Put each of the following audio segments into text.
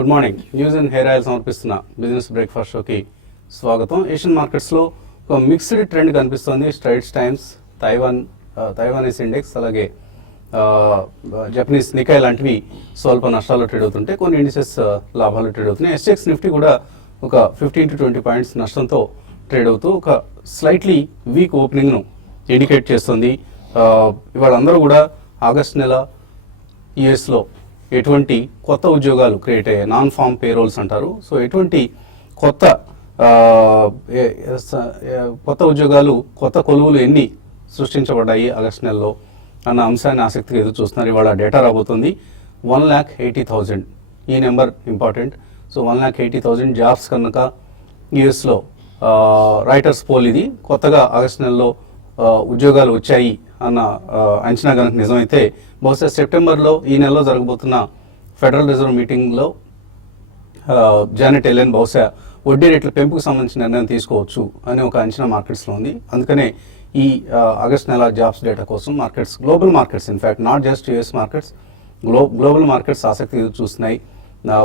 Good morning. News and hair oil సమర్పిస్తున్న business breakfast షోకి స్వాగతం. ఏషియన్ మార్కెట్స్లో ఒక మిక్స్డ్ ట్రెండ్ కనిపిస్తోంది. స్ట్రైట్స్ టైమ్స్, తైవానీస్ ఇండెక్స్, అలాగే జపనీస్ నికాయ్ లాంటివి స్వల్ప నష్టాలు ట్రేడ్ అవుతుంటే కొన్ని ఇండిసెస్ లాభాలు ట్రేడ్ అవుతున్నాయి. ఎస్ఎక్స్ నిఫ్టీ కూడా ఒక 15 to 20 పాయింట్స్ నష్టంతో ట్రేడ్ అవుతూ ఒక స్లైట్లీ వీక్ ఓపెనింగ్ను ఇండికేట్ చేస్తుంది. ఇవాళ అందరూ కూడా ఆగస్ట్ నెల యుఎస్లో ఎటువంటి కొత్త ఉద్యోగాలు క్రియేట్ అయ్యాయి, నాన్ ఫామ్ పేరోల్స్ అంటారు. సో ఎటువంటి కొత్త ఉద్యోగాలు, కొత్త కొలువులు ఎన్ని సృష్టించబడ్డాయి ఆగస్ట్ నెలలో అన్న అంశాన్ని ఆసక్తిగా ఎదురు చూస్తున్నారు. ఇవాళ డేటా రాబోతుంది. 1,80,000 ఈ నెంబర్ ఇంపార్టెంట్. సో 1,80,000 జాబ్స్ కనుక యుఎస్లో రైటర్స్ పోల్ ఇది కొత్తగా ఆగస్ట్ నెలలో ఉద్యోగాలు వచ్చాయి అన్న అంచనా కనుక నిజమైతే బహుశా సెప్టెంబర్లో ఈ నెలలో జరగబోతున్న ఫెడరల్ రిజర్వ్ మీటింగ్లో జానెట్ ఎలెన్ బహుశా వడ్డీ రేట్ల పెంపుకు సంబంధించిన నిర్ణయం తీసుకోవచ్చు అనే ఒక అంచనా మార్కెట్స్లో ఉంది. అందుకనే ఈ ఆగస్ట్ నెల జాబ్స్ డేటా కోసం markets, global markets, in fact not just US markets, global markets ఆసక్తి చూస్తున్నాయి.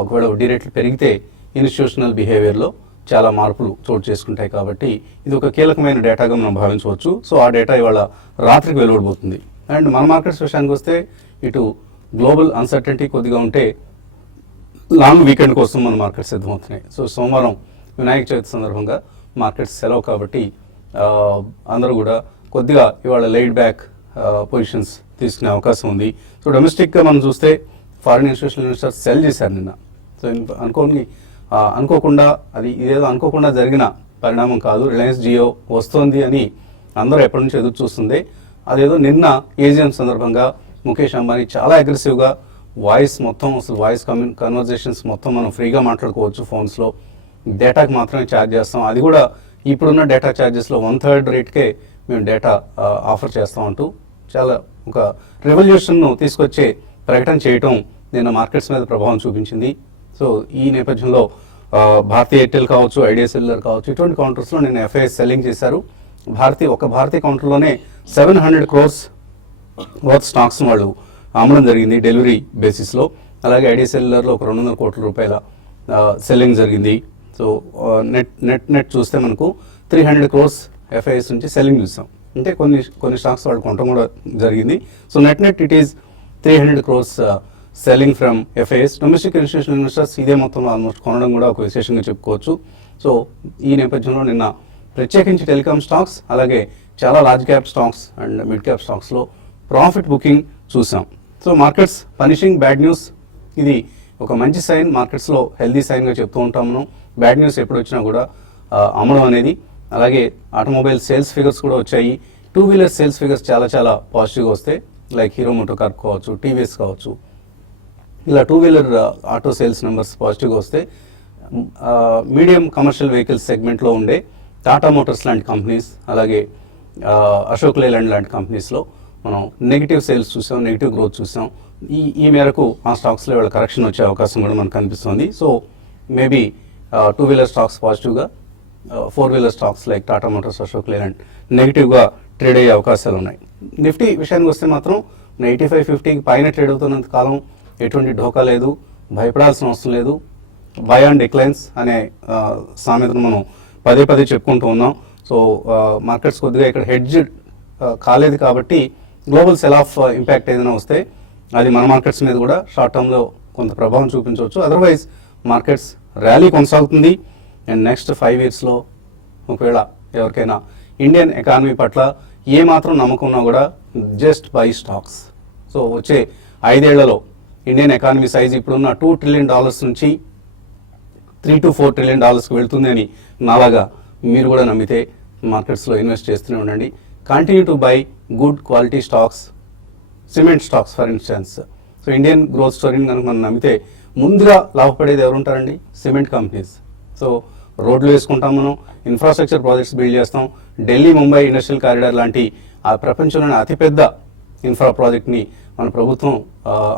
ఒకవేళ వడ్డీ రేట్లు పెరిగితే ఇన్స్టిట్యూషనల్ బిహేవియర్లో చాలా మార్పులు చోటు చేసుకుంటాయి. కాబట్టి ఇది ఒక కీలకమైన డేటాగా మనం భావించవచ్చు. సో ఆ డేటా ఇవాళ రాత్రికి వెలువడబోతుంది. అండ్ మన మార్కెట్స్ విషయానికి వస్తే ఇటు గ్లోబల్ అన్సర్టెనిటీ కొద్దిగా ఉంటే లాంగ్ వీకెండ్ కోసం మన మార్కెట్స్ సిద్ధమవుతున్నాయి. సో సోమవారం వినాయక చవితి సందర్భంగా మార్కెట్స్ సెలవు కాబట్టి అందరూ కూడా కొద్దిగా ఇవాళ లైడ్ బ్యాక్ పొజిషన్స్ తీసుకునే అవకాశం ఉంది. సో డొమెస్టిక్గా మనం చూస్తే ఫారిన్ ఇన్స్టిట్యూషనల్ ఇన్వెస్టర్స్ సెల్ చేశారు నిన్న. సో అనుకోకుండా ఇదేదో అనుకోకుండా జరిగిన పరిణామం కాదు. రిలయన్స్ జియో వస్తోంది అని అందరూ ఎప్పటి నుంచి ఎదురు చూస్తుంది. అదేదో నిన్న ఏజిఎం సందర్భంగా ముఖేష్ అంబానీ చాలా అగ్రెసివ్గా వాయిస్ కన్వర్జేషన్స్ మొత్తం మనం ఫ్రీగా మాట్లాడుకోవచ్చు ఫోన్స్లో, డేటాకి మాత్రమే ఛార్జ్ చేస్తాం, అది కూడా ఇప్పుడున్న డేటా ఛార్జెస్లో 1/3 రేట్కే మేము డేటా ఆఫర్ చేస్తాం అంటూ చాలా ఒక రెవల్యూషన్ను తీసుకొచ్చే ప్రకటన చేయటం నిన్న మార్కెట్స్ మీద ప్రభావం చూపించింది. సో ఈ నేపథ్యంలో భారతీయ ఎయిర్టెల్ కావచ్చు, ఐడియా సెల్యులర్ కావచ్చు, ఇటువంటి కౌంటర్స్లో నేను ఎఫ్ఐఎస్ సెల్లింగ్ చేశారు. భారతీయ కౌంటర్లోనే 700 crores వర్త్ స్టాక్స్ వాళ్ళు అమ్మడం జరిగింది డెలివరీ బేసిస్లో. అలాగే ఐడియా సెల్యులర్లో ఒక 200 కోట్ల రూపాయల సెల్లింగ్ జరిగింది. సో నెట్ చూస్తే మనకు 300 crores ఎఫ్ఐఎస్ నుంచి సెల్లింగ్ చూస్తాం. అంటే కొన్ని స్టాక్స్ వాళ్ళు కొనడం కూడా జరిగింది. So net it is 300 crores selling from FIIs. Domestic institutional investors ఇదే మొత్తంలో ఆల్మోస్ట్ కొనడం కూడా ఒక విశేషంగా చెప్పుకోవచ్చు. సో ఈ నేపథ్యంలో నిన్న ప్రత్యేకించి టెలికామ్ స్టాక్స్, అలాగే చాలా large cap stocks and mid cap స్టాక్స్లో ప్రాఫిట్ బుకింగ్ చూసాం. So markets punishing bad news, ఇది ఒక మంచి సైన్, మార్కెట్స్లో హెల్దీ సైన్గా చెప్తూ ఉంటాం మనం. బ్యాడ్ న్యూస్ ఎప్పుడు వచ్చినా కూడా అమ్మడం అనేది. అలాగే ఆటోమొబైల్ సేల్స్ ఫిగర్స్ కూడా వచ్చాయి. 2-wheeler సేల్స్ ఫిగర్స్ చాలా పాజిటివ్గా వస్తాయి. లైక్ హీరో మోటోకార్ప్ కావచ్చు, టీవీఎస్ కావచ్చు, ఇలా 2-wheeler ఆటో సేల్స్ నెంబర్స్ పాజిటివ్గా వస్తే మీడియం కమర్షియల్ వెహికల్స్ సెగ్మెంట్లో ఉండే టాటా మోటార్స్ లాంటి కంపెనీస్, అలాగే అశోక్ లేలాండ్ లాంటి కంపెనీస్లో మనం నెగిటివ్ సేల్స్ చూసాం, నెగిటివ్ గ్రోత్ చూసాం. ఈ మేరకు ఆ స్టాక్స్లో ఇవాళ కరెక్షన్ వచ్చే అవకాశం కూడా మనకు కనిపిస్తుంది. సో మేబీ 2-wheeler స్టాక్స్ పాజిటివ్గా, 4-wheeler stocks like Tata Motors, Ashok Leyland నెగిటివ్గా ట్రేడ్ అయ్యే అవకాశాలు ఉన్నాయి. నిఫ్టీ విషయానికి వస్తే మాత్రం 85-50 పైన ట్రేడ్ అవుతున్నంత కాలం ఎటువంటి ఢోకా లేదు, భయపడాల్సిన అవసరం లేదు. బై అండ్ డిక్లైన్స్ అనే సామెతను మనం పదే చెప్పుకుంటూ ఉన్నాం. సో మార్కెట్స్ కొద్దిగా ఇక్కడ హెడ్జ్ కాలేదు కాబట్టి గ్లోబల్ సెల్ ఆఫ్ ఇంపాక్ట్ ఏదైనా వస్తే అది మన మార్కెట్స్ మీద కూడా షార్ట్ టర్మ్లో కొంత ప్రభావం చూపించవచ్చు. అదర్వైజ్ మార్కెట్స్ ర్యాలీ కొనసాగుతుంది. అండ్ నెక్స్ట్ 5 yearsలో ఒకవేళ ఎవరికైనా ఇండియన్ ఎకానమీ పట్ల ఏమాత్రం నమ్మకం ఉన్నా కూడా జస్ట్ బై స్టాక్స్. సో వచ్చే 5 ఏళ్లలో ఇండియన్ ఎకానమీ సైజ్ ఇప్పుడున్న $2 trillion నుంచి $3 to $4 trillion వెళ్తుంది అని నాలాగా మీరు కూడా నమ్మితే మార్కెట్స్లో ఇన్వెస్ట్ చేస్తూనే ఉండండి. Continue to buy good quality stocks, cement stocks for instance. So Indian growth స్టోరీని కనుక మనం నమ్మితే ముందుగా లాభపడేది ఎవరు ఉంటారండి? Cement companies. సో రోడ్లు వేసుకుంటాం, మనం ఇన్ఫ్రాస్ట్రక్చర్ ప్రాజెక్ట్స్ బిల్డ్ చేస్తాం. ఢిల్లీ ముంబై ఇండస్ట్రియల్ కారిడార్ లాంటి ఆ ప్రపంచంలోని అతిపెద్ద ఇన్ఫ్రా ప్రాజెక్ట్ని మన ప్రభుత్వం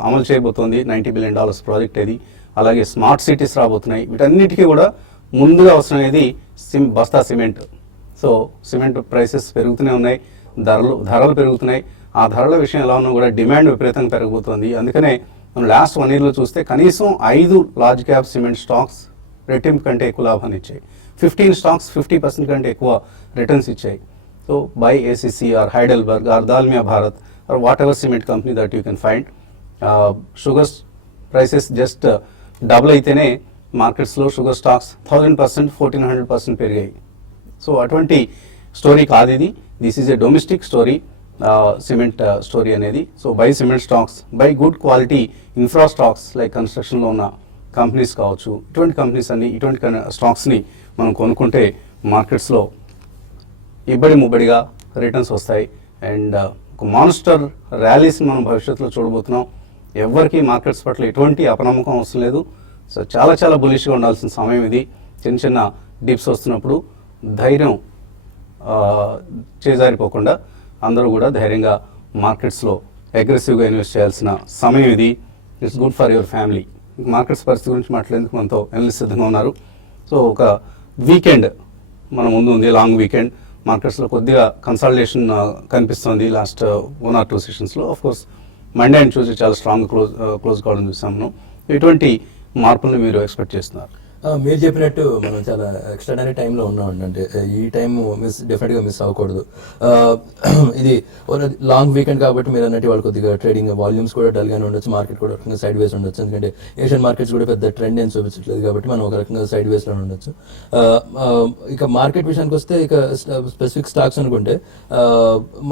అమలు చేయబోతోంది. $90 billion ప్రాజెక్ట్ ఇది. అలాగే స్మార్ట్ సిటీస్ రాబోతున్నాయి. వీటన్నిటికీ కూడా ముందుగా అవసరమయ్యేది బస్తా సిమెంట్. సో సిమెంట్ ప్రైసెస్ పెరుగుతూనే ఉన్నాయి, ధరలు పెరుగుతున్నాయి. ఆ ధరల విషయం ఎలా ఉన్నా కూడా డిమాండ్ విపరీతంగా పెరిగిపోతుంది. అందుకనే మనం లాస్ట్ 1 yearలో చూస్తే కనీసం 5 లార్జ్ క్యాప్ సిమెంట్ స్టాక్స్ రెట్టింపు కంటే ఎక్కువ లాభాన్ని ఇచ్చాయి. 15 స్టాక్స్ 50% కంటే ఎక్కువ రిటర్న్స్ ఇచ్చాయి. So buy ACC or Heidelberg or Dalmia Bharat or whatever cement company that you can find. Sugars prices just double అయితేనే మార్కెట్స్లో షుగర్ స్టాక్స్ 1000%, 1400% పెరిగాయి. సో అటువంటి స్టోరీ కాదు ఇది. This is a domestic story, cement story అనేది. So buy cement stocks, buy good quality infra stocks like కన్స్ట్రక్షన్లో ఉన్న companies కావచ్చు. ఇటువంటి కంపెనీస్ అన్ని, ఇటువంటి స్టాక్స్ని మనం కొనుక్కుంటే మార్కెట్స్లో ఇబ్బడి ముబ్బడిగా రిటర్న్స్ వస్తాయి. అండ్ ఒక మాన్స్టర్ ర్యాలీస్ని మనం భవిష్యత్తులో చూడబోతున్నాం. ఎవరికి మార్కెట్స్ పట్ల ఎటువంటి అపనమ్మకం అవసరం లేదు. సో చాలా చాలా బులిష్గా ఉండాల్సిన సమయం ఇది. చిన్న చిన్న డిప్స్ వస్తున్నప్పుడు ధైర్యం చేజారిపోకుండా అందరూ కూడా ధైర్యంగా మార్కెట్స్లో అగ్రెసివ్గా ఇన్వెస్ట్ చేయాల్సిన సమయం ఇది. It's good for your family. Markets పరిస్థితి గురించి మాట్లాడేందుకు మనతో ఎనలిస్ట్ సిద్ధంగా ఉన్నారు. సో ఒక వీకెండ్ మన ముందు ఉంది, లాంగ్ వీకెండ్. మార్కెట్స్లో కొద్దిగా కన్సల్టేషన్ కనిపిస్తుంది లాస్ట్ 1 or 2 సెషన్స్లో. Of course Monday and Tuesday చాలా స్ట్రాంగ్ క్లోజ్ కావడం చూసాము. ఎటువంటి మార్పులను మీరు ఎక్స్పెక్ట్ చేస్తున్నారు? మీరు చెప్పినట్టు మనం చాలా ఎక్స్ట్రాడనరీ టైంలో ఉన్నామండి. అంటే ఈ టైం డెఫినెట్గా మిస్ అవ్వకూడదు. ఇది లాంగ్ వీకెండ్ కాబట్టి మీరు అన్నట్టు వాళ్ళు కొద్దిగా ట్రేడింగ్ వాల్యూమ్స్ కూడా డల్గానే ఉండొచ్చు, మార్కెట్ కూడా రకంగా సైడ్ వేస్ ఉండొచ్చు. ఎందుకంటే ఏషియన్ మార్కెట్స్ కూడా పెద్ద ట్రెండ్ ఏం చూపించట్లేదు కాబట్టి మనం ఒక రకంగా సైడ్ వేస్లో ఉండొచ్చు. ఇక మార్కెట్ విషయానికి వస్తే ఇక స్పెసిఫిక్ స్టాక్స్ అనుకుంటే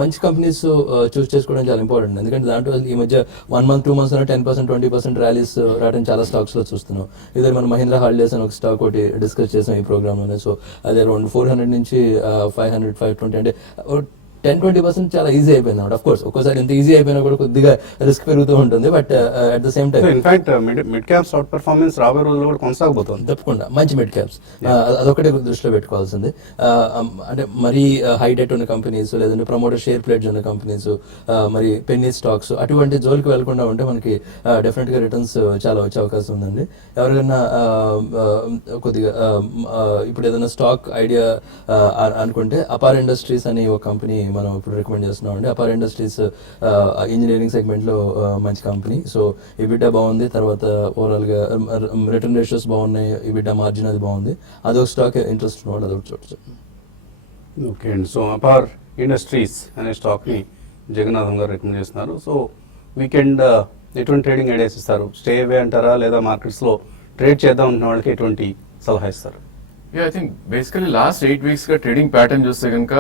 మంచి కంపెనీస్ చూస్ చేసుకోవడం చాలా ఇంపార్టెంట్. ఎందుకంటే దాంట్లో ఈ మధ్య 1 month 2 months 10%, 20% ర్యాలీస్ రావడం చాలా స్టాక్స్లో చూస్తున్నాం. ఇదే మన మహీంద్రా హాలిడేస్ అని ఒక స్టాక్ ఒకటి డిస్కస్ చేసాం ఈ ప్రోగ్రామ్లోనే. సో అది అరౌండ్ 400 నుంచి 500, 520 అంటే 10-20% చాలా ఈజీ అయిపోయింది అనమాట. ఆఫ్ కోర్స్ ఒక్కోసారి ఎంత ఈజీ అయిపోయినా కూడా కొద్దిగా రిస్క్ పెరుగుతూ ఉంటుంది. But at the same time in fact mid caps out performance రాబోయే రోజుల్లో కూడా కొనసాగబోతుంది. తప్పకుండా మంచి మిడ్ క్యాప్స్ అదొకటే దృష్టిలో పెట్టుకోవాల్సింది. అంటే మరీ హై డెట్ ఉన్న కంపెనీస్, లేదంటే ప్రమోటర్ షేర్ ప్లేట్స్ ఉన్న కంపెనీస్, మరి పెన్నీ స్టాక్స్ అటువంటి జోలికి వెళ్లకుండా ఉంటే మనకి డెఫినెట్గా రిటర్న్స్ చాలా వచ్చే అవకాశం ఉందండి. ఎవరికైనా కొద్దిగా ఇప్పుడు ఏదైనా స్టాక్ ఐడియా అనుకుంటే అపార్ ఇండస్ట్రీస్ అని ఒక కంపెనీ మనం ఇప్పుడు రికమెండ్ చేస్తున్నాం అండి. అపార్ ఇండస్ట్రీస్ ఇంజనీరింగ్ సెగ్మెంట్లో మంచి కంపెనీ. సో ఈబిటా బాగుంది, తర్వాత ఓవరాల్గా రిటర్న్ రేషియోస్ బాగున్నాయి, ఈబిటా మార్జిన్ అది బాగుంది. అదొక స్టాక్ ఇంట్రెస్ట్ ఉన్నవాళ్ళు అదొక చూడచ్చు. ఓకే అండి. సో అపార్ ఇండస్ట్రీస్ అనే స్టాక్ని జగన్నాథం గారు రికమెండ్ చేస్తున్నారు. సో వీకెండ్ ఎటువంటి ట్రేడింగ్ ఐడియాస్ ఇస్తారు? స్టే అవే అంటారా, లేదా మార్కెట్స్లో ట్రేడ్ చేద్దాం అనుకున్న వాళ్ళకి ఎటువంటి సలహా ఇస్తారు? I think basically last 8 weeks గా ట్రేడింగ్ ప్యాటర్న్ చూస్తే కనుక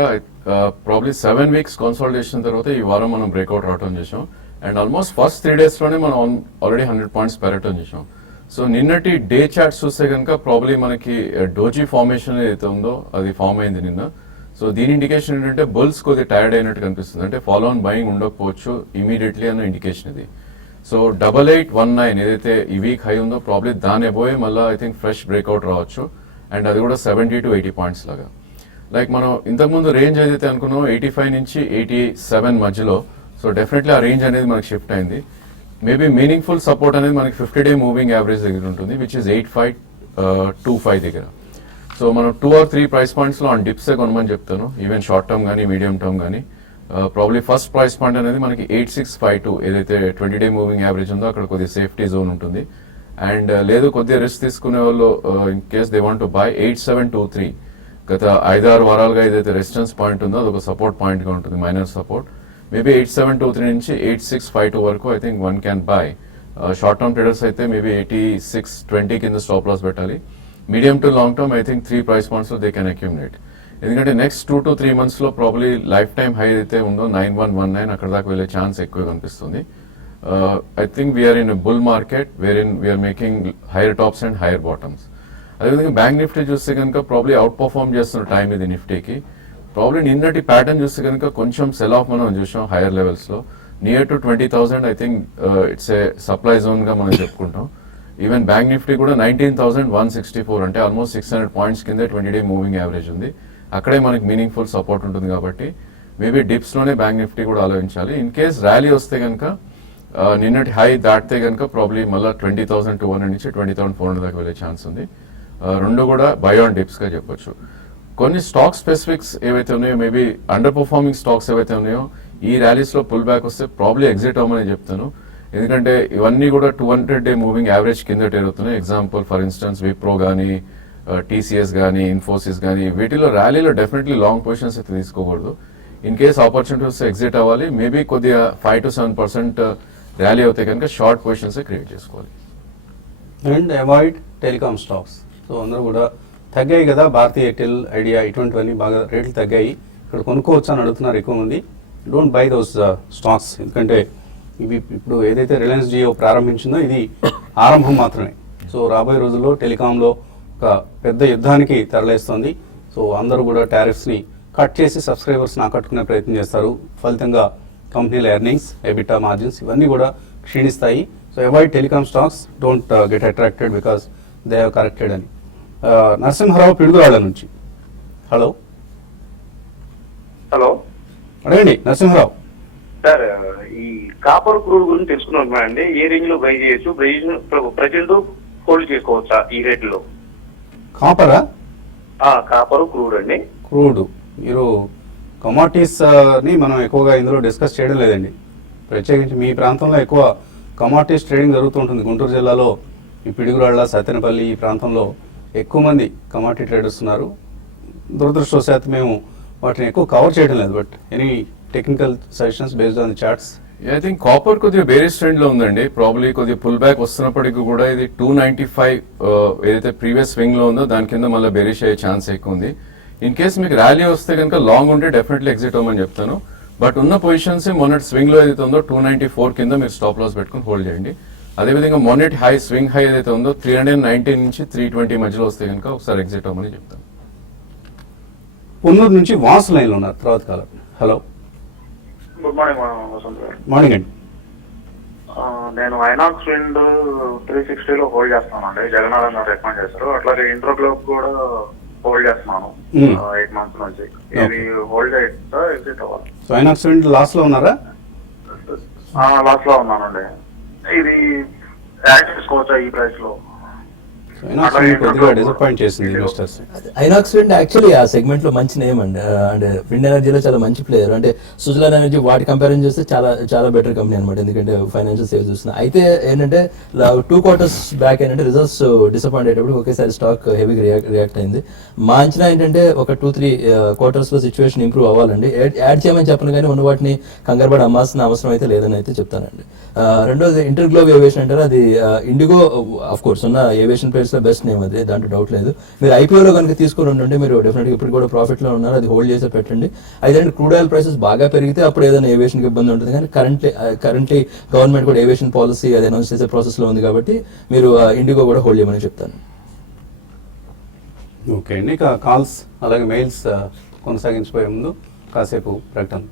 ప్రాబ్లీ 7 weeks కన్సాలిడేషన్ తర్వాత ఈ వారం మనం బ్రేక్అవుట్ రావటం చేసాం. అండ్ ఆల్మోస్ట్ ఫస్ట్ 3 days లోనే మనం ఆల్రెడీ 100 points పెరగటం చేసాం. సో నిన్నటి డే చార్ట్స్ చూస్తే కనుక ప్రాబ్లీ మనకి డోజీ ఫార్మేషన్ ఏదైతే ఉందో అది ఫామ్ అయింది నిన్న. సో దీని ఇండికేషన్ ఏంటంటే బుల్స్ కొద్దిగా టైర్డ్ అయినట్టు కనిపిస్తుంది. అంటే ఫాలో ఆన్ బయింగ్ ఉండకపోవచ్చు ఇమీడియట్లీ అన్న ఇండికేషన్ ఇది. సో 8819 ఏదైతే ఈ వీక్ హై ఉందో ప్రాబ్లీ దాని అబోయే మళ్ళీ ఐ థింక్ ఫ్రెష్ బ్రేక్అవుట్ రావచ్చు. అండ్ అది కూడా 70 to 80 points లాగా. లైక్ మనం ఇంతకుముందు రేంజ్ ఏదైతే అనుకున్నాం 85 నుంచి 87 మధ్యలో. సో డెఫినెట్లీ ఆ రేంజ్ అనేది మనకి షిఫ్ట్ అయింది. మేబీ మీనింగ్ఫుల్ సపోర్ట్ అనేది మనకి 50-day మూవింగ్ యావరేజ్ దగ్గర ఉంటుంది, విచ్ ఇస్ 8525 దగ్గర. సో మనం 2 or 3 ప్రైస్ పాయింట్స్లో ఆన్ డిప్సే కొనమని చెప్తాను, ఈవెన్ షార్ట్ టర్మ్ కానీ మీడియం టర్మ్ కానీ. ప్రాబ్లీ ఫస్ట్ ప్రైస్ పాయింట్ అనేది మనకి 8652 ఏదైతే 20-day మూవింగ్ యావరేజ్ ఉందో అక్కడ కొద్దిగా సేఫ్టీ జోన్ ఉంటుంది. అండ్ లేదు కొద్దిగా రిస్క్ తీసుకునే వాళ్ళు in case they want to buy 8723 గత 5-6 వారాలుగా ఏదైతే రెసిస్టెన్స్ పాయింట్ ఉందో అదొక సపోర్ట్ పాయింట్గా ఉంటుంది, మైనర్ సపోర్ట్. మేబీ 8723 నుంచి 8652 వరకు I think one can buy. Short term traders అయితే మేబీ 8620 కింద స్టాప్ లాస్ పెట్టాలి. Medium to long term I think 3 price పాయింట్స్లో దే కెన్ అక్యూమిలేట్. ఎందుకంటే నెక్స్ట్ 2 to 3 monthsలో ప్రాబ్లీ లైఫ్ టైం హై అయితే ఉందో 9119 అక్కడ దాకా వెళ్ళే ఛాన్స్ ఎక్కువ కనిపిస్తుంది. I think we are in a bull market wherein we are making higher tops and higher bottoms. అదేవిధంగా బ్యాంక్ నిఫ్టీ చూస్తే కనుక ప్రాబ్లీ అవుట్ పర్ఫార్మ్ చేస్తున్న టైం ఇది నిఫ్టీకి. ప్రాబ్లీ నిన్నటి ప్యాటర్న్ చూస్తే కనుక కొంచెం సెల్ ఆఫ్ మనం చూసాం హైయర్ లెవెల్స్లో near to 20,000. I think it's a supply జోన్గా మనం చెప్పుకుంటాం. ఈవెన్ బ్యాంక్ నిఫ్టీ కూడా 19,164 అంటే ఆల్మోస్ట్ 600 points కింద 20-day మూవింగ్ యావరేజ్ ఉంది. అక్కడే మనకి మీనింగ్ఫుల్ సపోర్ట్ ఉంటుంది కాబట్టి మేబీ డిప్స్లోనే బ్యాంక్ నిఫ్టీ కూడా ఆలోచించాలి. ఇన్ కేస్ ర్యాలీ వస్తే కనుక నిన్నటి హై దాటితే కనుక ప్రాబ్లీ మళ్ళీ 20,200 నుంచి 20,400 దాకా వెళ్ళే ఛాన్స్ ఉంది. రెండు కూడా బై ఆన్ డిప్స్గా చెప్పొచ్చు. కొన్ని స్టాక్ స్పెసిఫిక్స్ ఏవైతే ఉన్నాయో మేబీ అండర్ పర్ఫార్మింగ్ స్టాక్స్ ఏవైతే ఉన్నాయో ఈ ర్యాలీస్లో పుల్ బ్యాక్ వస్తే ప్రాబ్లీ ఎగ్జిట్ అవ్వమని చెప్తాను. ఎందుకంటే ఇవన్నీ కూడా 200-day మూవింగ్ యావరేజ్ కింద ఎరుగుతున్నాయి. ఎగ్జాంపుల్ ఫర్ ఇన్స్టెన్స్ విప్రో కానీ, టీసీఎస్ కానీ, ఇన్ఫోసిస్ కానీ, వీటిలో ర్యాలీలో డెఫినెట్లీ లాంగ్ పొజిషన్స్ అయితే తీసుకోకూడదు. ఇన్ కేస్ ఆపర్చునిటీ వస్తే ఎగ్జిట్ అవ్వాలి. మేబీ కొద్దిగా 5 to 7% ర్యాలీ అవుతే కనుక షార్ట్ పొజిషన్స్ క్రియేట్ చేసుకోవాలి. And avoid telecom stocks. So అందరూ కూడా తగ్గాయి కదా, భారతీయ ఎయిర్టెల్, ఐడియా, ఇటువంటివన్నీ బాగా రేట్లు తగ్గాయి, ఇక్కడ కొనుక్కోవచ్చు అని అడుగుతున్నారు ఎక్కువ మంది. డోంట్ బై దోస్ స్టాక్స్, ఎందుకంటే ఇవి ఇప్పుడు ఏదైతే రిలయన్స్ జియో ప్రారంభించిందో ఇది ఆరంభం మాత్రమే. సో రాబోయే రోజుల్లో టెలికాంలో ఒక పెద్ద యుద్ధానికి తెరలేస్తుంది. సో అందరూ కూడా టారిఫ్స్ని కట్ చేసి సబ్స్క్రైబర్స్ని ఆకట్టుకునే ప్రయత్నం చేస్తారు. ఫలితంగా కంపెనీల ఎర్నింగ్స్, ఎబిటా మార్జిన్స్ ఇవన్నీ కూడా క్షీణిస్తాయి. So avoid telecom stocks, don't get attracted because they have corrected అని. నరసింహారావు పిడుగురాళ్ళ నుంచి. హలో హలో అడగండి నరసింహారావు. సార్, ఈ కాపర్ క్రూడ్ గురించి తెలుసుకున్నామండి. ఏ రేంజ్ లో బై చేయొచ్చు, ప్రజెంట్ హోల్డ్ చేసుకోవచ్చా ఈ రేట్ లో? కాపరా? కాపర్ క్రూడ్ అండి. క్రూడ్, మీరు కమాడిటీస్ ని మనం ఎక్కువగా ఇందులో డిస్కస్ చేయడం లేదండి. ప్రత్యేకించి మీ ప్రాంతంలో ఎక్కువ కమాడిటీస్ ట్రేడింగ్ జరుగుతుంటుంది. గుంటూరు జిల్లాలో ఈ పిడుగురాళ్ళ, సత్తెనపల్లి ఈ ప్రాంతంలో ఎక్కువ మంది కమాడిటీ ట్రేడర్స్ ఉన్నారు. దురదృష్టవశాత్తు మేము వాటిని ఎక్కువ కవర్ చేయడం లేదు. But any technical suggestions based on the charts? I think copper కొద్దిగా బేరిష్ ట్రెండ్ లో ఉందండి. ప్రాబ్లీ కొద్దిగా పుల్ బ్యాక్ వస్తున్నప్పటికీ కూడా ఇది 295 ఏదైతే ప్రీవియస్ స్వింగ్ లో ఉందో దాని కింద మళ్ళీ బేరిష్ అయ్యే ఛాన్స్ ఎక్కువ ఉంది. ఇన్ కేస్ మీకు ర్యాలీ వస్తే కనుక లాంగ్ ఉంటే డెఫినెట్లీ ఎగ్జిట్ అవ్వమని చెప్తాను. బట్ ఉన్న పొజిషన్స్ మొన్నటి స్వింగ్ లో ఏదైతే ఉందో 294 కింద మీరు స్టాప్ లాస్ పెట్టుకుని హోల్డ్ చేయండి. అదేవిధంగా మొన్నటి హై స్వింగ్ హై ఏదైతే ఉందో 319 నుంచి 320 మధ్యలో వస్తే కనుక ఒకసారి ఎగ్జిట్ అవ్వమని చెప్తాను. పొన్నూరు నుంచి వాసు లైన్లో ఉన్నారు తర్వాత కాలం. హలో, గుడ్ మార్నింగ్ వసంత్ గారు. మార్నింగ్ అండి. నేను ఐనాక్స్ విండ్ 360 లో హోల్డ్ చేస్తానండి. జగన్నాథన్ గారు రికమెండ్ చేశారు. అట్లాగే ఇంట్రోగ్లోబ్ కూడా హోల్డ్ చేస్తున్నాను 8 months నుంచి. ఇది హోల్డ్ చేయొచ్చా, ఎగ్జిట్ అవ్వాలి? సో ఐనాక్స్ విండ్ లాస్ట్ లో ఉన్నారా? లాస్ట్ లో ఉన్నానండి. ఇది యాడ్ చేసుకోవచ్చా ఈ ప్రైస్ లో? ఐనాక్స్ విండ్ కొద్దిగా డిసప్పాయింట్ చేసింది ఇన్వెస్టర్స్. ఐనాక్స్ విండ్ యాక్చువల్లీ ఆ సెగ్మెంట్ లో మంచి నేమ్ అండి. అంటే విండ్ ఎనర్జీలో చాలా మంచి ప్లేయర్. అంటే సుజలాన్ ఎనర్జీ వాటి కంపారిజన్ చేస్తే చాలా చాలా బెటర్ కంపెనీ అనమాట. ఎందుకంటే ఫైనాన్షియల్ సేవ్ చూస్తున్నాయి. అయితే ఏంటంటే 2 quarters బ్యాక్ ఏంటంటే రిజల్ట్స్ డిసప్పాయింట్ అయ్యేటప్పుడు ఒకేసారి స్టాక్ హెవీగా రియాక్ట్ అయింది. మా అంచనా ఏంటంటే ఒక 2-3 quarters లో సిచ్యువేషన్ ఇంప్రూవ్ అవ్వాలండి. యాడ్ చేయమని చెప్పను కానీ ఉన్న వాటిని కంగారుపడి అమ్మాల్సిన అవసరం అయితే లేదని అయితే చెప్తానండి. రెండోది ఇంటర్ గ్లోబ్ ఏవియేషన్ అంటారు. అది ఇండిగో ఆఫ్ కోర్స్ ఉన్న ఏవియేషన్ ప్లేయర్స్ లో బెస్ట్ నేమ్, అది దాంట్లో డౌట్ లేదు. మీరు ఐపీఓలో కనుక తీసుకుని ఉంటుంటే మీరు డెఫినెట్గా ఇప్పుడు కూడా ప్రాఫిట్ లో ఉన్నారు, అది హోల్డ్ చేసే పెట్టండి. అయితే క్రూడ్ ఆయిల్ ప్రైసెస్ బాగా పెరిగితే అప్పుడు ఏదైనా ఏవియేషన్ ఇబ్బంది ఉంటుంది. కానీ కరెంట్లీ గవర్నమెంట్ కూడా ఏవియేషన్ పాలసీ అది అనౌన్స్ చేసే ప్రాసెస్ లో ఉంది కాబట్టి మీరు ఇండిగో కూడా హోల్డ్ చేయమని చెప్తాను. ఓకే అండి, ఇక కాల్స్ అలాగే మెయిల్స్ కొనసాగించిపోయే ముందు కాసేపు ప్రకటన.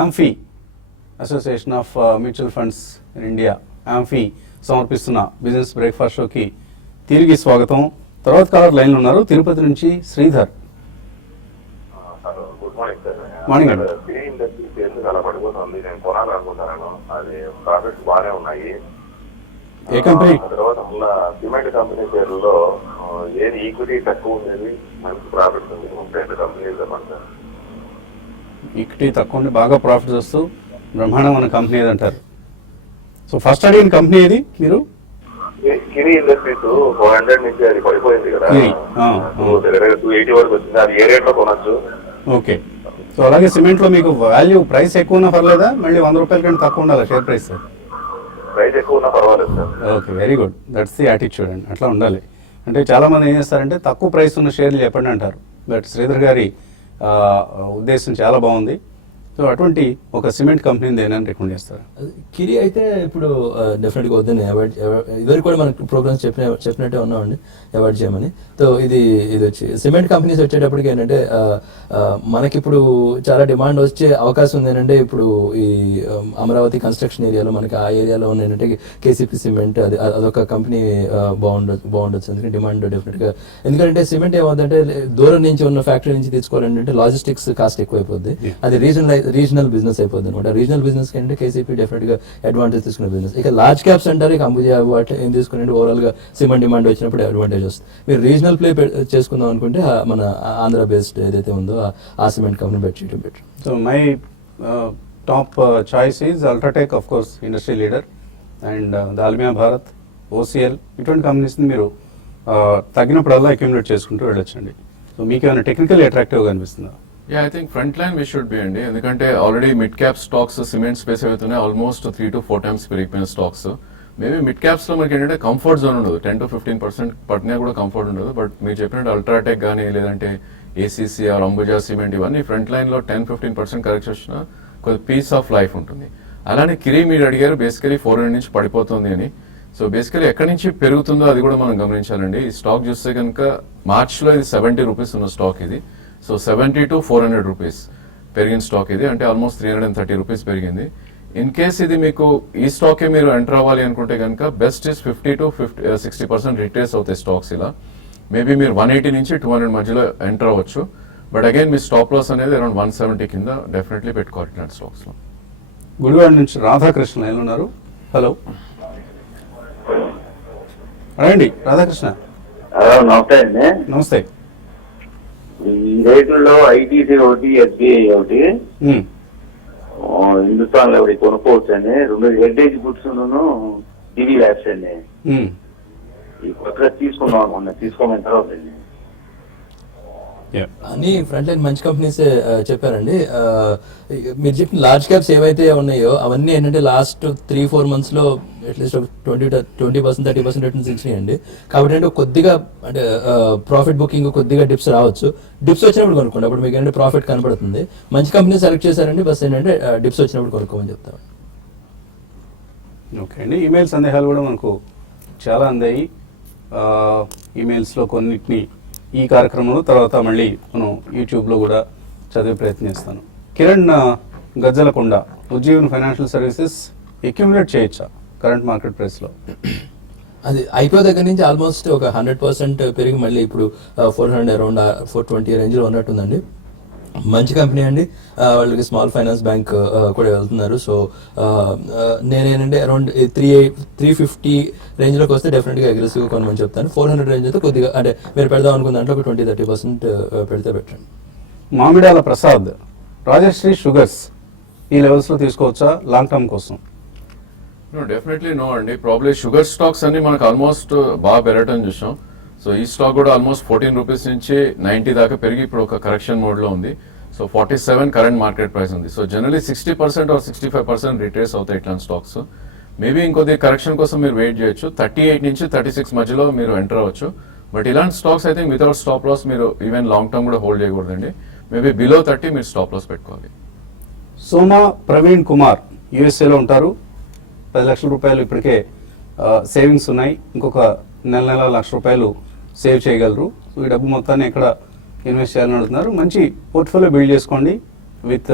AMFI association of mutual funds in India, AMFI సమర్పిస్తున్న బిజినెస్ బ్రేక్ఫాస్ట్ షోకి తిరిగి స్వాగతం. తర్వాత కాలర్ లైన్లో ఉన్నారు తిరుపతి నుంచి Sridhar. Good morning sir. Morning అండి. సినీ ఇండస్ట్రీ ఎందుకు అలా పడిపోతుంది? నేను కొనాలనుకుంటున్నాను. అది ప్రాఫిట్స్ బాగానే ఉన్నాయి. ఏ కంపెనీ? తర్వాత మళ్ళీ సిమెంట్ కంపెనీ పేరులో ఏది ఈక్విటీ తక్కువ ఉండేది, మంచి ప్రాఫిట్స్ ఉంది, 2 కంపెనీలు సార్. ఈక్విటీ తక్కువ ఉండి బాగా ప్రాఫిట్స్ వస్తూ బ్రహ్మాండమైన కంపెనీ ఏది అంటారు. సో ఫస్ట్ అడిగిన కంపెనీ ఏది మీరు? కిరీ ఇండస్ట్రీస్ 400 నుంచి అది పడిపోయింది కదా, కిరీ, 280 వరకు వచ్చింది. అది ఏ రేట్ లో కొనొచ్చు? ఓకే. సో అలాగే సిమెంట్లో మీకు వాల్యూ ప్రైస్ ఎక్కువ ఉన్నా పర్లేదా, మళ్ళీ 100 రూపాయల కంటే తక్కువ ఉండాలి షేర్ ప్రైస్? ప్రైస్ ఎక్కువ ఉన్నా పర్వాలేదు sir. Okay, very good, that's the attitude అండి. అట్లా ఉండాలి. అంటే చాలామంది ఏం చేస్తారంటే తక్కువ ప్రైస్ ఉన్న షేర్లు చెప్పండి అంటారు. బట్ శ్రీధర్ గారి ఉద్దేశం చాలా బాగుంది. సో సో అటువంటి ఒక సిమెంట్ కంపెనీని ఏమైనా రికమెండ్ చేస్తారా? కిరి అయితే ఇప్పుడు డెఫినెట్గా వద్దని అవాయిడ్, ఇదివరకు కూడా మనకు ప్రోగ్రామ్స్ చెప్పినట్టే ఉన్నామండి అవాయిడ్ చేయమని. సో ఇది వచ్చి సిమెంట్ కంపెనీస్ వచ్చేటప్పటికి ఏంటంటే మనకిప్పుడు చాలా డిమాండ్ వచ్చే అవకాశం ఉంది. ఏంటంటే ఇప్పుడు ఈ అమరావతి కన్స్ట్రక్షన్ ఏరియాలో మనకి ఆ ఏరియాలో ఉన్న ఏంటంటే కేసీపీ సిమెంట్ అదొక కంపెనీ బాగుండొచ్చు. ఎందుకంటే డిమాండ్ డెఫినెట్గా, ఎందుకంటే సిమెంట్ ఏమవుతుందంటే దూరం నుంచి ఉన్న ఫ్యాక్టరీ నుంచి తీసుకోవాలంటే లాజిస్టిక్స్ కాస్ట్ ఎక్కువైపోద్ది. అది రీజనల్ బిజినెస్ అయిపోద్ది అనమాట. రీజనల్ బిజినెస్ కంటే కేసీపీ డెఫినెట్ గా అడ్వాంటేజ్ తీసుకునే బిజినెస్. ఇక లార్జ్ క్యాప్స్ అంటారు, ఇక అంబుజా వాటి ఏం తీసుకుని ఓవరాల్ గా సిమెంట్ డిమాండ్ వచ్చినప్పుడు అడ్వాంటేజ్ వస్తుంది. మీరు రీజనల్ ప్లే చేసుకుందాం అనుకుంటే మన ఆంధ్ర బేస్డ్ ఏదైతే ఉందో ఆ cement company better. So my top choice is UltraTech, of course industry leader, and Dalmia Bharat, OCl, ఇటువంటి కంపెనీస్ని మీరు తగినప్పుడల్లా అక్యుములేట్ చేసుకుంటూ వెళ్ళొచ్చండి. సో మీకు ఏమైనా టెక్నికల్ అట్రాక్టివ్గా అనిపిస్తుందా? I think front line we should be అండి. ఎందుకంటే already mid cap stocks cement space అవుతున్నాయి, ఆల్మోస్ట్ 3 to 4 times పెరిగిపోయిన స్టాక్స్. మేబీ మిడ్ క్యాప్స్ లో మనకి ఏంటంటే కంఫర్ట్ జోన్ ఉండదు, 10 to 15% పట్టినా కూడా కంఫర్ట్ ఉండదు. బట్ మీరు చెప్పినట్టు అల్ట్రాటెక్ కానీ లేదంటే ఏసీసీ ఆర్ అంబుజా సిమెంట్ ఇవన్నీ ఫ్రంట్ లైన్ లో 10-15% కరెక్షన్ వచ్చినా కొద్ది పీస్ ఆఫ్ లైఫ్ ఉంటుంది. అలానే కిరి మీరు అడిగారు బేసికలీ 400 నుంచి పడిపోతుంది అని. సో బేసికలీ ఎక్కడి నుంచి పెరుగుతుందో అది కూడా మనం గమనించాలండి. ఈ స్టాక్ చూస్తే కనుక మార్చ్లో ఇది 70 రూపీస్ ఉన్న స్టాక్ ఇది. సో 70 to 400 రూపీస్ పెరిగిన స్టాక్ ఇది, అంటే ఆల్మోస్ట్ 330 రూపీస్ పెరిగింది. ఇన్ కేస్ ఇది మీకు ఈ స్టాకే మీరు ఎంటర్ అవ్వాలి అనుకుంటే కనుక బెస్ట్ ఇస్ 50 to 60% రిట్రేస్ అవుతాయి స్టాక్స్ ఇలా. మేబీ మీరు 180 నుంచి 200 మధ్యలో ఎంటర్ అవ్వచ్చు. బట్ అగైన్ మీ స్టాప్ లాస్ అనేది అరౌండ్ 170 కింద డెఫినెట్లీ పెట్టుకోవాలి ఇట్లాంటి స్టాక్స్లో. గుడివాడ నుంచి రాధాకృష్ణ లైన్లో ఉన్నారు. హలో, రండి రాధాకృష్ణ. నమస్తే అండి. నమస్తే. ఈ రేట్లలో ఐటీసీ ఒకటి, ఎస్బీఐ ఒకటి, హిందుస్థాన్ లో ఒకటి కొనుక్కోవచ్చు అండి. 2 హెరిటేజ్ గుడ్స్ టీవీ ల్యాబ్స్ అండి. ఈ కొత్తగా తీసుకున్నాం అనుకున్నా, తీసుకోమని తర్వాత అండి. అన్ని ఫ్రంట్ లైన్ మంచి కంపెనీస్ చెప్పారండి. మీరు చెప్పిన లార్జ్ క్యాప్స్ ఏవైతే ఉన్నాయో అవన్నీ ఏంటంటే లాస్ట్ 3-4 months లో అట్లీస్ట్ 20% 30% రిటర్న్స్ ఇచ్చినాయండి. కాబట్టి అంటే కొద్దిగా అంటే ప్రాఫిట్ బుకింగ్ కొద్దిగా డిప్స్ రావచ్చు. డిప్స్ వచ్చినప్పుడు కొనుక్కోండి, అప్పుడు మీకు ఏంటంటే ప్రాఫిట్ కనపడుతుంది. మంచి కంపెనీ సెలెక్ట్ చేశారండి, బస్ ఏంటంటే డిప్స్ వచ్చినప్పుడు కొనుక్కోమని చెప్తామండి. ఓకే అండి. ఈమెయిల్ సందేహాలు కూడా మనకు చాలా అందాయి. ఈమెయిల్స్లో కొన్నిటిని ఈ కార్యక్రమంలో తర్వాత మళ్ళీ మనం యూట్యూబ్లో కూడా చదివే ప్రయత్నిస్తాను. Kiran Gajjalakonda, Ujjivan financial services accumulate చేయొచ్చా కరెంట్ మార్కెట్ ప్రైస్లో? అది ఐపీఓ దగ్గర నుంచి ఆల్మోస్ట్ ఒక 100% పెరిగి మళ్ళీ ఇప్పుడు 400 అరౌండ్ 420 రేంజ్లో ఉన్నట్టుందండి. మంచి కంపెనీ అండి. వాళ్ళకి స్మాల్ ఫైనాన్స్ బ్యాంక్ కూడా వెళ్తున్నారు. సో నేనేంటంటే అరౌండ్ 350 రేంజ్లోకి వస్తే డెఫినెట్గా అగ్రెసివ్గా కొనమని చెప్తాను. 400 రేంజ్ అయితే కొద్దిగా అంటే మీరు పెడదాం అనుకున్న దాంట్లో ఒక 20-30% పెడితే పెట్టండి. మామిడాల ప్రసాద్, రాజశ్రీ షుగర్స్ ఈ లెవెల్స్లో తీసుకోవచ్చా లాంగ్ టర్మ్ కోసం? డెఫినెట్లీ నో అండి. ప్రాబ్లీ షుగర్ స్టాక్స్ అన్ని మనకు ఆల్మోస్ట్ బాగా పెరగటం చూసాం. సో ఈ స్టాక్ కూడా ఆల్మోస్ట్ 14 రూపీస్ నుంచి 90 దాకా పెరిగి ఇప్పుడు ఒక కరెక్షన్ మోడ్లో ఉంది. సో 47 కరెంట్ మార్కెట్ ప్రైస్ ఉంది. సో జనరలీ 60% ఆర్ 65% రిట్రేస్ అవుతాయి ఇట్లాంటి స్టాక్స్. మేబీ ఇంకొద్ది కరెక్షన్ కోసం మీరు వెయిట్ చేయొచ్చు. 38 నుంచి 36 మధ్యలో మీరు ఎంటర్ అవ్వచ్చు. బట్ ఇలాంటి స్టాక్స్ అయితే వితౌట్ స్టాప్ లాస్ మీరు ఈవెన్ లాంగ్ టర్మ్ కూడా హోల్డ్ చేయకూడదండి. మేబీ బిలో 30 మీరు స్టాప్ లాస్ పెట్టుకోవాలి. సోమా ప్రవీణ్ కుమార్ యూఎస్ఏలో ఉంటారు. 10 లక్షల రూపాయలు ఇప్పటికే సేవింగ్స్ ఉన్నాయి. ఇంకొక నెల ₹1 లక్ష సేవ్ చేయగలరు. సో ఈ డబ్బు మొత్తాన్ని ఎక్కడ ఇన్వెస్ట్ చేయాలని అడుగుతున్నారు. మంచి పోర్ట్ఫోలియో బిల్డ్ చేసుకోండి విత్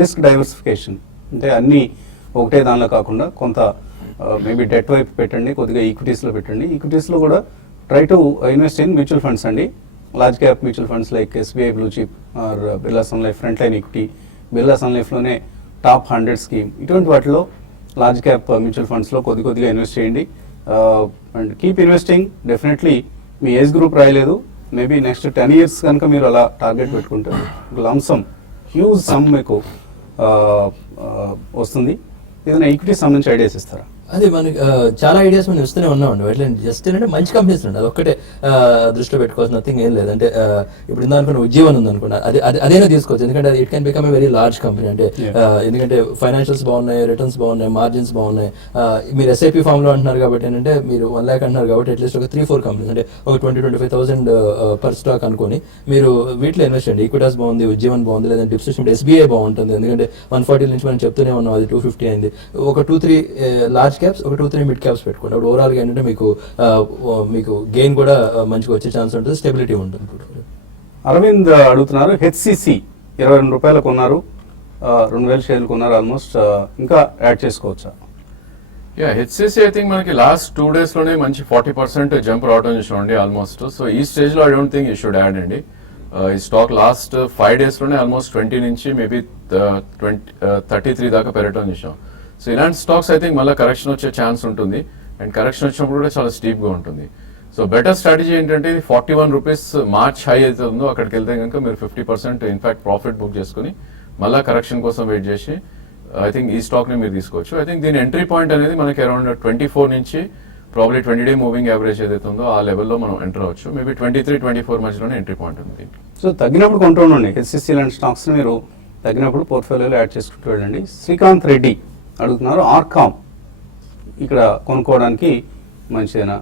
రిస్క్ డైవర్సిఫికేషన్. అంటే అన్నీ ఒకటే దానిలో కాకుండా కొంత మేబీ డెట్ వైపు పెట్టండి, కొద్దిగా ఈక్విటీస్లో పెట్టండి. ఈక్విటీస్లో కూడా try to invest in mutual funds అండి. Large cap mutual funds like SBI blue chip or Birla sun life front line equity, Birla sun లైఫ్లోనే టాప్ 100 స్కీమ్, ఇటువంటి వాటిలో లార్జ్ క్యాప్ మ్యూచువల్ ఫండ్స్లో కొద్దిగా ఇన్వెస్ట్ చేయండి. And keep investing. డెఫినెట్లీ మీ age group రాయలేదు, maybe next 10 years కనుక మీరు అలా టార్గెట్ పెట్టుకుంటారు, లంసమ్ హ్యూజ్ సమ్ మీకు వస్తుంది. ఏదైనా ఈక్విటీ సంబంధించి ఐడియాస్ ఇస్తారా? అదే మనకి చాలా ఐడియాస్ మనం ఇస్తూనే ఉన్నామండి. ఎట్లా జస్ట్ ఏంటంటే మంచి కంపెనీస్ అండి, అది ఒక్కటే దృష్టిలో పెట్టుకోవాల్సిన నథింగ్ ఏం లేదు. అంటే ఇప్పుడు ఇందా అనుకున్న ఉజ్జీవన్ ఉంది అనుకున్నా, అదైనా తీసుకోవచ్చు, ఎందుకంటే it can become a very large company. అంటే ఎందుకంటే ఫైనాన్షియల్స్ బాగున్నాయి, రిటర్న్స్ బాగున్నాయి, మార్జిన్స్ బాగున్నాయి. మీరు SIP ఫామ్ లో అంటున్నారు కాబట్టి ఏంటంటే మీరు 1 lakh అంటున్నారు కాబట్టి అట్లీస్ట్ ఒక 3-4 కంపెనీస్ అంటే ఒక 20,000-25,000 పర్ స్టాక్ అనుకొని మీరు వీటిలో ఇన్వెస్ట్ చేయండి. ఈక్విటాస్ బాగుంది, ఉజ్జీవన్ బాగుంది, లేదంటే డిప్సిషన్ SBI బాగుంటుంది, ఎందుకంటే 140 నుంచి మనం చెప్తూనే ఉన్నాం, అది 250 అయింది. ఒక 2-3 లార్జ్ క్యాప్స్, ఒక 2-3 మిడ్ క్యాప్స్ పెట్టుకోండి. అప్పుడు ఓవరాల్ గా ఏంటంటే మీకు గెయిన్ కూడా మంచిగా వచ్చే ఛాన్స్ ఉంటుంది, స్టెబిలిటీ ఉంటుంది. అరవింద్ అడుగుతున్నారు, HCC 22 రూపాయలు కొన్నారు, 2,000 షేర్లు కొన్నారు ఆల్మోస్ట్, ఇంకా యాడ్ చేసుకోవచ్చా? HCC ఐ థింక్ మనకి లాస్ట్ 2 days లోనే మంచి 40% జంప్ రావడం చూసామండి ఆల్మోస్ట్. సో ఈ స్టేజ్ లో I don't think you should add అండి. ఈ స్టాక్ లాస్ట్ 5 days లోనే ఆల్మోస్ట్ 20 నుంచి మేబీ 33 దాకా పెరగడం చూసాం. సో ఇలాంటి స్టాక్స్ ఐ థింక్ మళ్ళీ కరెక్షన్ వచ్చే ఛాన్స్ ఉంటుంది, అండ్ కరెక్షన్ వచ్చినప్పుడు కూడా చాలా స్టీప్ గా ఉంటుంది. సో బెటర్ స్ట్రాటజీ ఏంటంటే 41 రూపీస్ మార్చ్ హై అయితే ఉందో అక్కడికి వెళ్తే కనుక మీరు 50% ఇన్ఫాక్ట్ ప్రాఫిట్ బుక్ చేసుకుని మళ్ళీ కరెక్షన్ కోసం వెయిట్ చేసి ఐ థింక్ ఈ స్టాక్ ని మీరు తీసుకోవచ్చు. ఐ థింక్ దీని ఎంట్రీ పాయింట్ అనేది మనకి అరౌండ్ 24 నుంచి ప్రాబ్లీ 20-day మూవింగ్ యావరేజ్ ఏదైతే ఉందో ఆ లెవెల్లో మనం ఎంటర్ అవ్వచ్చు. మేబీ 23-24 మధ్యలోనే ఎంట్రీ పాయింట్ ఉంది. సో తగ్గినప్పుడు కొంటూ ఉండండి, HCC లాంటి స్టాక్స్ మీరు తగ్గినప్పుడు పోర్ట్ఫోలియోలో యాడ్ చేసుకుంటూ వెళ్ళండి. శ్రీకాంత్ రెడ్డి అడుగుతున్నారు, ఆర్కామ్ ఇక్కడ కొనుక్కోవడానికి మంచిదేనా?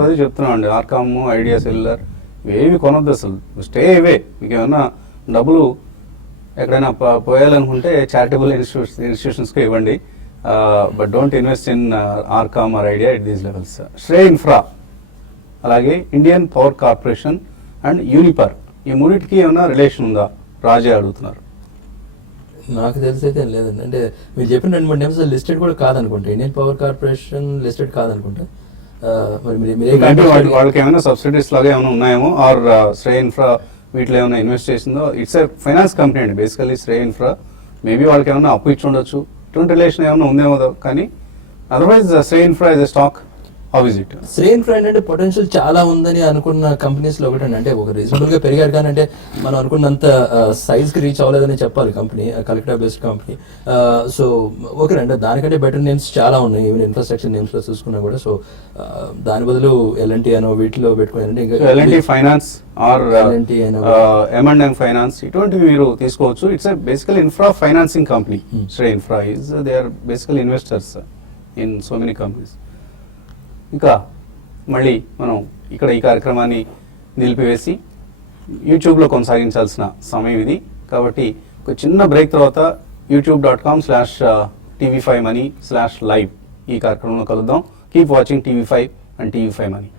పదే చెప్తున్నాం అండి, ఆర్కామ్, ఐడియా సెల్యులర్ ఇవేవి కొనొద్దు అసలు, స్టే అవే. మీకు ఏమన్నా డబ్బులు ఎక్కడైనా పోయాలనుకుంటే చారిటబుల్ ఇన్స్టిట్యూషన్స్కి ఇవ్వండి, but don't invest in RCom or Idea at these levels. Srei infra, అలాగే Indian power corporation and Uniper, ఈ మూడింటికి ఏమైనా రిలేషన్ ఉందా? రాజే అడుగుతున్నారు. నాకు తెలిసి అయితే లేదండి. అంటే మీరు చెప్పిన 2-3 నేమ్స్ లిస్టెడ్ కూడా కాదనుకుంటా. ఇండియన్ పవర్ కార్పొరేషన్ లిస్టెడ్ కాదనుకుంటా. వాళ్ళకి ఏమైనా సబ్సిడీస్ లాగా ఏమైనా ఉన్నాయేమో, ఆర్ శ్రేయ ఇన్ఫ్రా వీటిలో ఏమైనా ఇన్వెస్ట్ చేసిందో? ఇట్స్ ఏ ఫైనాన్స్ కంపెనీ అండి బేసికలీ శ్రేయ ఇన్ఫ్రా. మేబీ వాళ్ళకి ఏమైనా అప్పు ఇచ్చి ఉండొచ్చు, ఇటువంటి రిలేషన్ ఏమైనా ఉందేమో, కానీ otherwise Shreya infra is a stock. How is it? Shreya infra అంటే పొటెన్షియల్ చాలా ఉందని అనుకున్న కంపెనీస్ లో ఒకటి. అంటే ఒక రీజనబుల్ గా పెరిగారు, కానీ అంటే మనం అనుకున్నంత సైజ్ కి రీచ్ అవ్వలేదని చెప్పాలి. కంపెనీ కలెక్టా బేస్డ్ కంపెనీ. సో ఓకే అంటే దానికంటే బెటర్ నేమ్స్ చాలా ఉన్నాయి, ఈవెన్ ఇన్ఫ్రాస్ట్రక్చర్ నేమ్స్ లో చూసుకున్నా కూడా. సో దాని బదులు L&T అనో వీటిలో పెట్టుకుని L&T finance are M&M finance ఇటువంటివి మీరు తీసుకోవచ్చు. It's basically infra financing company. Srei infra is they are basically investors in so many companies. ఇంకా మళ్ళీ మనం ఇక్కడ ఈ కార్యక్రమాన్ని నిలిపివేసి యూట్యూబ్లో కొనసాగించాల్సిన సమయం ఇది. కాబట్టి ఒక చిన్న బ్రేక్ తర్వాత youtube.com/TV5money/live ఈ కార్యక్రమంలో కలుద్దాం. Keep watching TV5 and TV5 Money.